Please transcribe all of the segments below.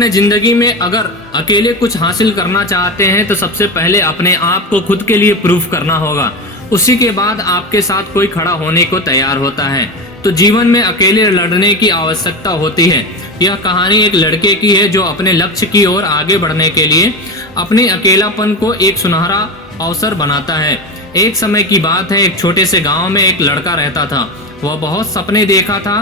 अपने ज़िंदगी में अगर अकेले कुछ हासिल करना चाहते हैं तो सबसे पहले अपने आप को खुद के लिए प्रूफ करना होगा। उसी के बाद आपके साथ कोई खड़ा होने को तैयार होता है। तो जीवन में अकेले लड़ने की आवश्यकता होती है। यह कहानी एक लड़के की है जो अपने लक्ष्य की ओर आगे बढ़ने के लिए अपने अकेलापन को एक सुनहरा अवसर बनाता है। एक समय की बात है, एक छोटे से गांव में एक लड़का रहता था। वह बहुत सपने देखा था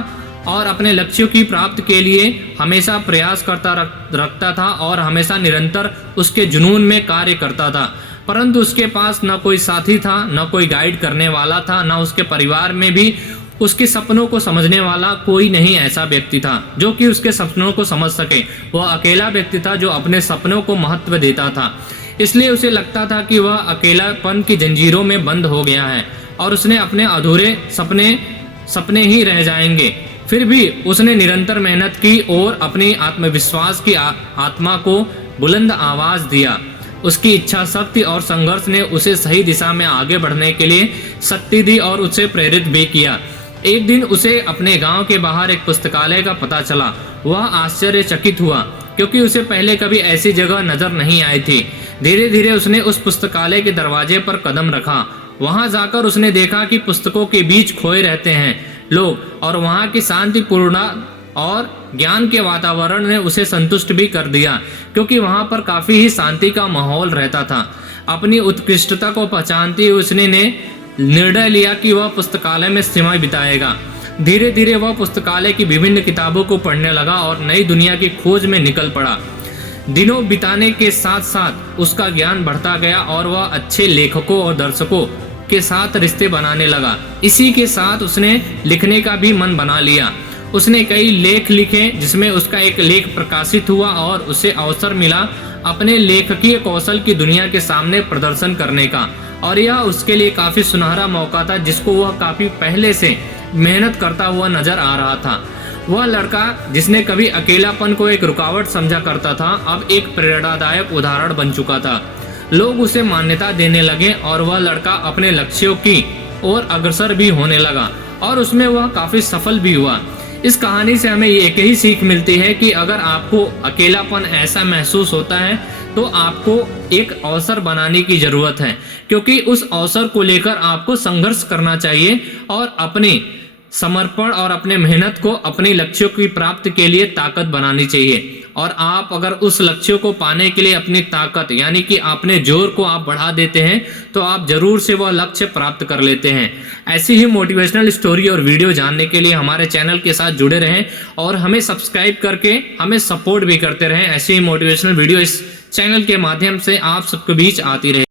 और अपने लक्ष्यों की प्राप्ति के लिए हमेशा प्रयास करता रखता था और हमेशा निरंतर उसके जुनून में कार्य करता था। परंतु उसके पास न कोई साथी था, न कोई गाइड करने वाला था, न उसके परिवार में भी उसके सपनों को समझने वाला कोई नहीं ऐसा व्यक्ति था जो कि उसके सपनों को समझ सके। वह अकेला व्यक्ति था जो अपने सपनों को महत्व देता था। इसलिए उसे लगता था कि वह अकेलापन की जंजीरों में बंद हो गया है और उसने अपने अधूरे सपने ही रह जाएंगे। फिर भी उसने निरंतर मेहनत की और अपनी आत्मविश्वास की आत्मा को बुलंद आवाज दिया। उसकी इच्छा शक्ति और संघर्ष ने उसे सही दिशा में आगे बढ़ने के लिए शक्ति दी और उसे प्रेरित भी किया। एक दिन उसे अपने गांव के बाहर एक पुस्तकालय का पता चला। वह आश्चर्यचकित हुआ क्योंकि उसे पहले कभी ऐसी जगह नजर नहीं आई थी। धीरे धीरे उसने उस पुस्तकालय के दरवाजे पर कदम रखा। वहां जाकर उसने देखा कि पुस्तकों के बीच खोए रहते हैं लोग और वहां की शांतिपूर्ण और ज्ञान के वातावरण ने उसे संतुष्ट भी कर दिया क्योंकि वहां पर काफी ही शांति का माहौल रहता था। अपनी उत्कृष्टता को पहचानते हुए उसने निर्णय लिया कि वह पुस्तकालय में समय बिताएगा। धीरे धीरे वह पुस्तकालय की विभिन्न किताबों को पढ़ने लगा और नई दुनिया की खोज में निकल पड़ा। दिनों बिताने के साथ साथ उसका ज्ञान बढ़ता गया और वह अच्छे लेखकों और दर्शकों के साथ रिश्ते बनाने लगा। इसी के साथ उसने लिखने का भी मन बना लिया। उसने कई लेख लिखे जिसमें उसका एक लेख प्रकाशित हुआ और उसे अवसर मिला अपने लेखकीय कौशल की दुनिया के सामने प्रदर्शन करने का। और यह उसके लिए काफी सुनहरा मौका था जिसको वह काफी पहले से मेहनत करता हुआ नजर आ रहा था। वह लड़का जिसने कभी अकेलापन को एक रुकावट समझा करता था अब एक प्रेरणादायक उदाहरण बन चुका था। लोग उसे मान्यता देने लगे और वह लड़का अपने लक्ष्यों की ओर अग्रसर भी होने लगा और उसमें वह काफी सफल भी हुआ। इस कहानी से हमें एक ही सीख मिलती है कि अगर आपको अकेलापन ऐसा महसूस होता है तो आपको एक अवसर बनाने की जरूरत है, क्योंकि उस अवसर को लेकर आपको संघर्ष करना चाहिए और अपने समर्पण और अपने मेहनत को अपने लक्ष्यों की प्राप्ति के लिए ताकत बनानी चाहिए। और आप अगर उस लक्ष्यों को पाने के लिए अपनी ताकत यानी कि अपने जोर को आप बढ़ा देते हैं तो आप जरूर से वह लक्ष्य प्राप्त कर लेते हैं। ऐसी ही मोटिवेशनल स्टोरी और वीडियो जानने के लिए हमारे चैनल के साथ जुड़े रहें और हमें सब्सक्राइब करके हमें सपोर्ट भी करते रहें। ऐसी ही मोटिवेशनल वीडियो इस चैनल के माध्यम से आप सबके बीच आती रहे।